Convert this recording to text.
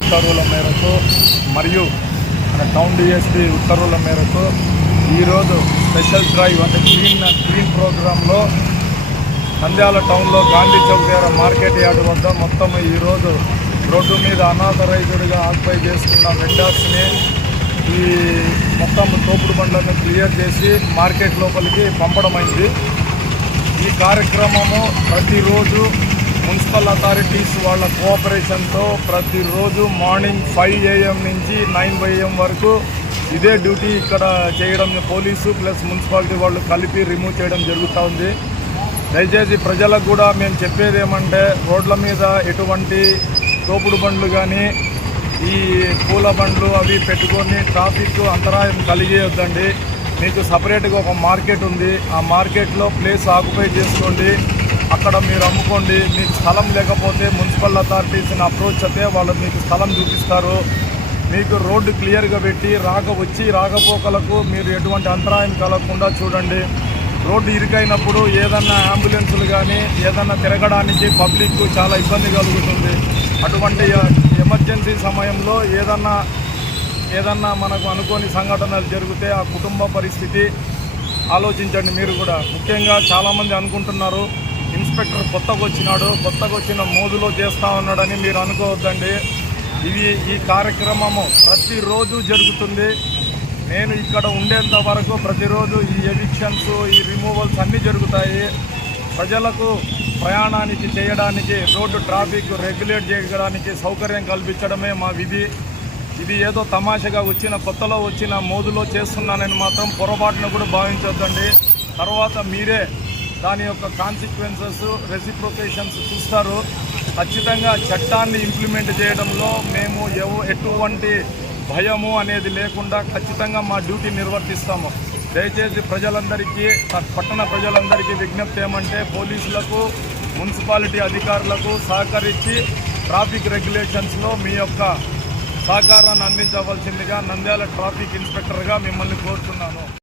ఉత్తర్వుల మేరకు మరియు మన టౌన్ డిఎస్పీ ఉత్తర్వుల మేరకు ఈరోజు స్పెషల్ డ్రైవ్ అంటే క్లీన్ క్లీన్ ప్రోగ్రాంలో నంద్యాల టౌన్లో గాంధీ చౌక్ దగ్గర మార్కెట్ యార్డ్ వద్ద మొత్తం ఈరోజు రోడ్డు మీద అనాథ రైతుడిగా ఆక్యుపై చేసుకున్న వెండర్స్ని ఈ మొత్తం తోపుడు బండ్లను క్లియర్ చేసి మార్కెట్ లోపలికి పంపడమైంది ఈ కార్యక్రమము ప్రతిరోజు మున్సిపల్ అథారిటీస్ వాళ్ళ కోఆపరేషన్తో ప్రతిరోజు మార్నింగ్ ఫైవ్ ఏఎం నుంచి నైన్ ఏఎం వరకు ఇదే డ్యూటీ ఇక్కడ చేయడం పోలీసు ప్లస్ మున్సిపాలిటీ వాళ్ళు కలిపి రిమూవ్ చేయడం జరుగుతూ ఉంది. దయచేసి ప్రజలకు కూడా మేము చెప్పేది ఏమంటే రోడ్ల మీద ఎటువంటి తోపుడు బండ్లు కానీ ఈ పూల బండ్లు అవి పెట్టుకొని ట్రాఫిక్ అంతరాయం కలిగేయొద్దండి. మీకు సపరేట్గా ఒక మార్కెట్ ఉంది. ఆ మార్కెట్లో ప్లేస్ ఆక్యుపై చేసుకోండి. అక్కడ మీరు అమ్ముకోండి మీకు స్థలం లేకపోతే మున్సిపల్ అథారిటీస్ని అప్రోచ్ అయితే వాళ్ళు మీకు స్థలం చూపిస్తారు. మీకు రోడ్డు క్లియర్గా పెట్టి రాక వచ్చి రాకపోకలకు మీరు ఎటువంటి అంతరాయం కలగకుండా చూడండి. రోడ్డు ఇరుకైనప్పుడు ఏదన్నా అంబులెన్సులు కానీ ఏదన్నా తిరగడానికి పబ్లిక్ చాలా ఇబ్బంది కలుగుతుంది. అటువంటి ఎమర్జెన్సీ సమయంలో ఏదన్నా ఏదన్నా మనకు అనుకోని సంఘటనలు జరిగితే ఆ కుటుంబ పరిస్థితి ఆలోచించండి మీరు కూడా. ముఖ్యంగా చాలామంది అనుకుంటున్నారు ఇన్స్పెక్టర్ కొత్తగా వచ్చినాడు కొత్తగా వచ్చిన మోదులో చేస్తా ఉన్నాడని మీరు అనుకోవద్దండి. ఇవి ఈ కార్యక్రమము ప్రతిరోజు జరుగుతుంది. నేను ఇక్కడ ఉండేంత వరకు ప్రతిరోజు ఈ ఎవిక్షన్స్ ఈ రిమూవల్స్ అన్నీ జరుగుతాయి. ప్రజలకు ప్రయాణానికి చేయడానికి రోడ్డు ట్రాఫిక్ రెగ్యులేట్ చేయడానికి సౌకర్యం కల్పించడమే మా విధి. ఇది ఏదో తమాషగా వచ్చిన కొత్తలో వచ్చిన మోదులో చేస్తున్నానని మాత్రం పొరపాటును కూడా భావించొద్దండి. తర్వాత మీరే దాని యొక్క కాన్సిక్వెన్సెస్ రెసిప్రొకేషన్స్ చూస్తారు. ఖచ్చితంగా చట్టాన్ని ఇంప్లిమెంట్ చేయడంలో మేము ఎవ ఎటువంటి భయము అనేది లేకుండా ఖచ్చితంగా మా డ్యూటీ నిర్వర్తిస్తాము. దయచేసి ప్రజలందరికీ పట్టణ ప్రజలందరికీ విజ్ఞప్తి ఏమంటే పోలీసులకు మున్సిపాలిటీ అధికారులకు సహకరించి ట్రాఫిక్ రెగ్యులేషన్స్లో మీ యొక్క సహకారాన్ని అందించవలసిందిగా నంద్యాల ట్రాఫిక్ ఇన్స్పెక్టర్గా మిమ్మల్ని కోరుతున్నాను